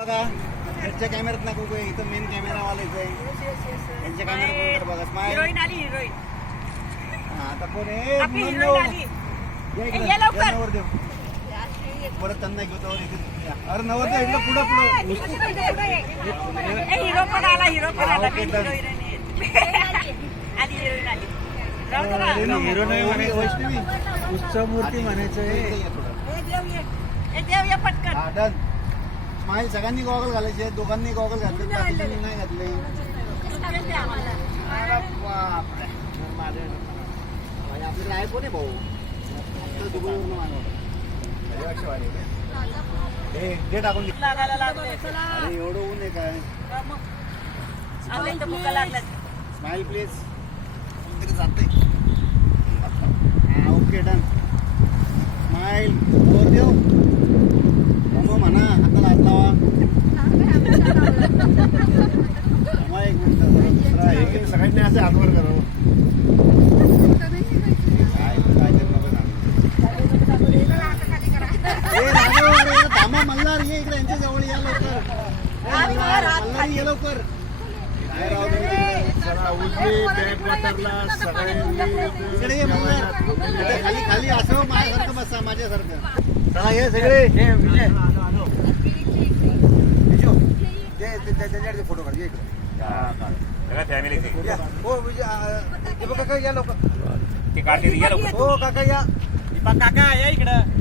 बघा ह्याच्या कॅमेऱ्यात नको काय, इथं मेन कॅमेरा वालायचं आहे. यांच्या कॅमेरा बघा स्माइल. हिरोईन आली हिरोईन. आता कोण आहे? आपली हिरोईन आली. ये लवकर. नवरदेव परत त्यांना घेतो. अरे नवरदेव इकडं पुढं पुढं. हिरो पण आला हिरो पण आला. Okay, done. आली हिरोईन आली. राहू दे ना. हिरो नाही म्हणायचं, वैष्णवी उत्सव मूर्ती म्हणायचं आहे. ए देव ये पटकन. हा डन. स्माइल. सगळ्यांनी गॉगल घालायचे, दोघांनी गॉगल घातले, बाकीच्यांनी नाही घातले. अरे बापरे. आपल्याला आहे कोण आहे भाऊ? दुबईवरून मागवलं. हे टाकून दे. लागायला लागले. अरे एवढं ऊन आहे काय? आम्ही इथं भुका लागल्यात. Smile please. कोणतरी जाते. हा ओके डन. स्माइल. देव मग म्हणा, हाताला हात लावा. एक मिनिट. सगळ्यांनी असं हातवर करावं. थांबा मल्हार ये इकडे, यांच्या जवळ या लवकर. मल्हार ये लवकर. इकडे ये मल्हार. खाली खाली असं माझ्यासारखं बसा, माझ्यासारखं. चला ये सगळे. विजय त्याच्याकडे फोटो काढ. इकडे हो विजय. काका या लवकर. ते काढते या लवकर. हो काका या. काका या इकडं.